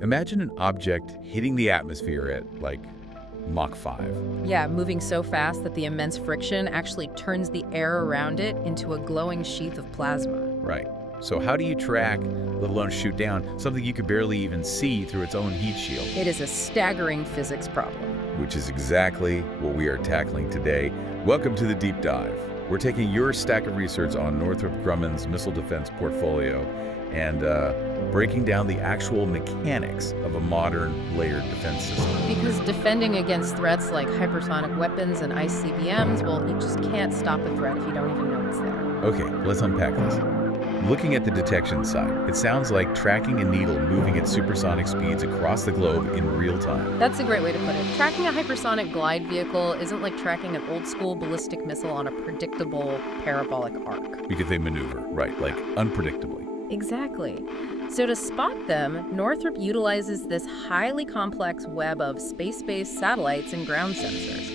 Imagine an object hitting the atmosphere at, like, Mach 5. Yeah, moving so fast that the immense friction actually turns the air around it into a glowing sheath of plasma. Right. So how do you track, let alone shoot down, something you could barely even see through its own heat shield? It is a staggering physics problem. Which is exactly what we are tackling today. Welcome to the Deep Dive. We're taking your stack of research on Northrop Grumman's missile defense portfolio and breaking down the actual mechanics of a modern layered defense system. Because defending against threats like hypersonic weapons and ICBMs, well, you just can't stop a threat if you don't even know it's there. Okay, let's unpack this. Looking at the detection side, it sounds like tracking a needle moving at supersonic speeds across the globe in real time. That's a great way to put it. Tracking a hypersonic glide vehicle isn't like tracking an old-school ballistic missile on a predictable parabolic arc. Because they maneuver, right, like unpredictably. Exactly. So to spot them, Northrop utilizes this highly complex web of space-based satellites and ground sensors.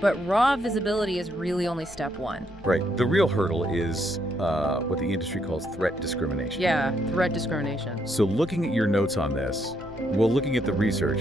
But raw visibility is really only step one. Right. The real hurdle is what the industry calls threat discrimination. Yeah, threat discrimination. So looking at your notes on this, well, looking at the research,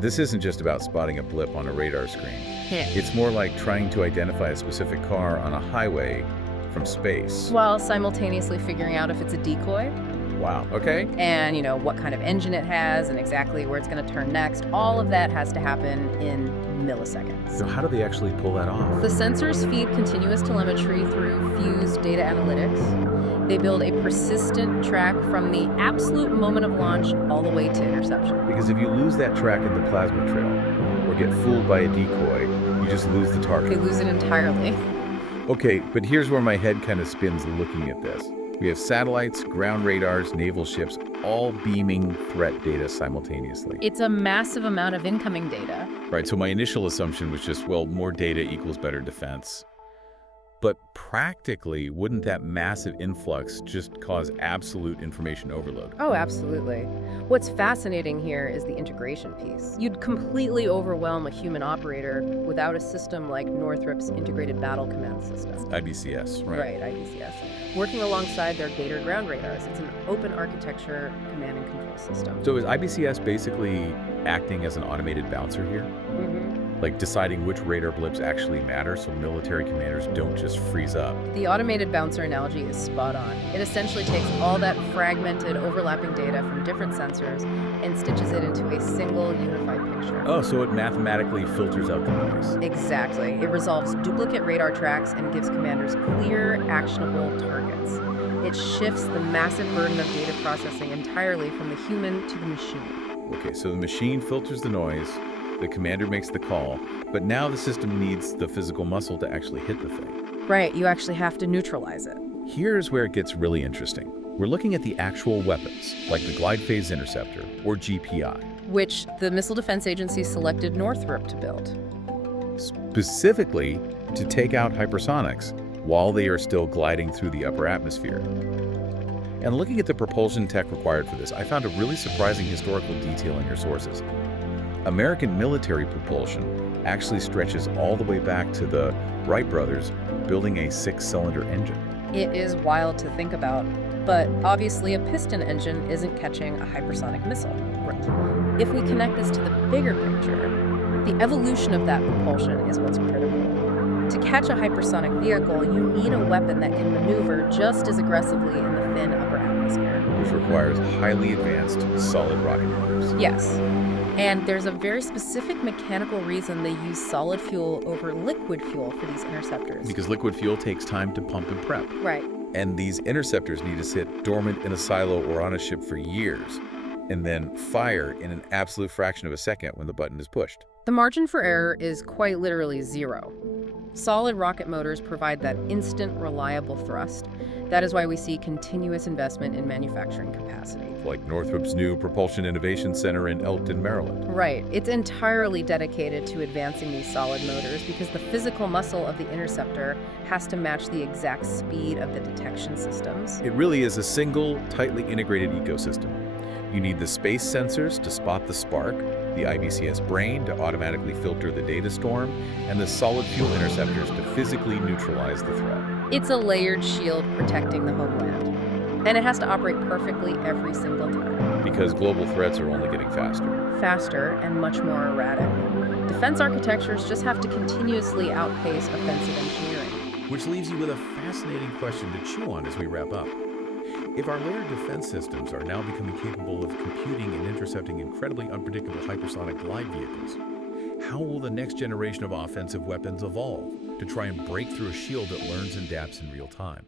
this isn't just about spotting a blip on a radar screen. Yeah. It's more like trying to identify a specific car on a highway from space. While simultaneously figuring out if it's a decoy Wow. Okay. and, what kind of engine it has and exactly where it's going to turn next. All of that has to happen in milliseconds. So how do they actually pull that off? The sensors feed continuous telemetry through fused data analytics. They build a persistent track from the absolute moment of launch all the way to interception. Because if you lose that track in the plasma trail or get fooled by a decoy, you just lose the They target. lose it entirely. Okay, but here's where my head kind of spins looking at this. We have satellites, ground radars, naval ships, all beaming threat data simultaneously. It's a massive amount of incoming data. Right, so my initial assumption was just, well, more data equals better defense. But practically, wouldn't that massive influx just cause absolute information overload? Oh, absolutely. What's fascinating here is the integration piece. You'd completely overwhelm a human operator without a system like Northrop's Integrated Battle Command System. IBCS, right? Right, IBCS. Working alongside their Gator ground radars. It's an open architecture command and control system. So is IBCS basically acting as an automated bouncer here? Mhm. Like deciding which radar blips actually matter so military commanders don't just freeze up? The automated bouncer analogy is spot on. It essentially takes all that fragmented, overlapping data from different sensors and stitches it into a single unified picture. Oh, so it mathematically filters out the noise. Exactly. It resolves duplicate radar tracks and gives commanders clear, actionable targets. It shifts the massive burden of data processing entirely from the human to the machine. Okay, so the machine filters the noise, the commander makes the call, but now the system needs the physical muscle to actually hit the thing. Right, you actually have to neutralize it. Here's where it gets really interesting. We're looking at the actual weapons, like the Glide Phase Interceptor, or GPI. Which the Missile Defense Agency selected Northrop to build. Specifically to take out hypersonics while they are still gliding through the upper atmosphere. And looking at the propulsion tech required for this, I found a really surprising historical detail in your sources. American military propulsion actually stretches all the way back to the Wright brothers building a 6-cylinder engine. It is wild to think about, but obviously a piston engine isn't catching a hypersonic missile. Right. If we connect this to the bigger picture, the evolution of that propulsion is what's critical. To catch a hypersonic vehicle, you need a weapon that can maneuver just as aggressively in the thin upper atmosphere. Which requires highly advanced solid rocket motors. Yes. And there's a very specific mechanical reason they use solid fuel over liquid fuel for these interceptors. Because liquid fuel takes time to pump and prep. Right. And these interceptors need to sit dormant in a silo or on a ship for years, and then fire in an absolute fraction of a second when the button is pushed. The margin for error is quite literally zero. Solid rocket motors provide that instant, reliable thrust. That is why we see continuous investment in manufacturing capacity. Like Northrop's new Propulsion Innovation Center in Elkton, Maryland. Right. It's entirely dedicated to advancing these solid motors because the physical muscle of the interceptor has to match the exact speed of the detection systems. It really is a single, tightly integrated ecosystem. You need the space sensors to spot the spark, the IBCS brain to automatically filter the data storm, and the solid fuel interceptors to physically neutralize the threat. It's a layered shield protecting the homeland. And it has to operate perfectly every single time. because global threats are only getting faster. Faster and much more erratic. Defense architectures just have to continuously outpace offensive engineering. Which leaves you with a fascinating question to chew on as we wrap up. If our layered defense systems are now becoming capable of computing and intercepting incredibly unpredictable hypersonic glide vehicles, how will the next generation of offensive weapons evolve to try and break through a shield that learns and adapts in real time?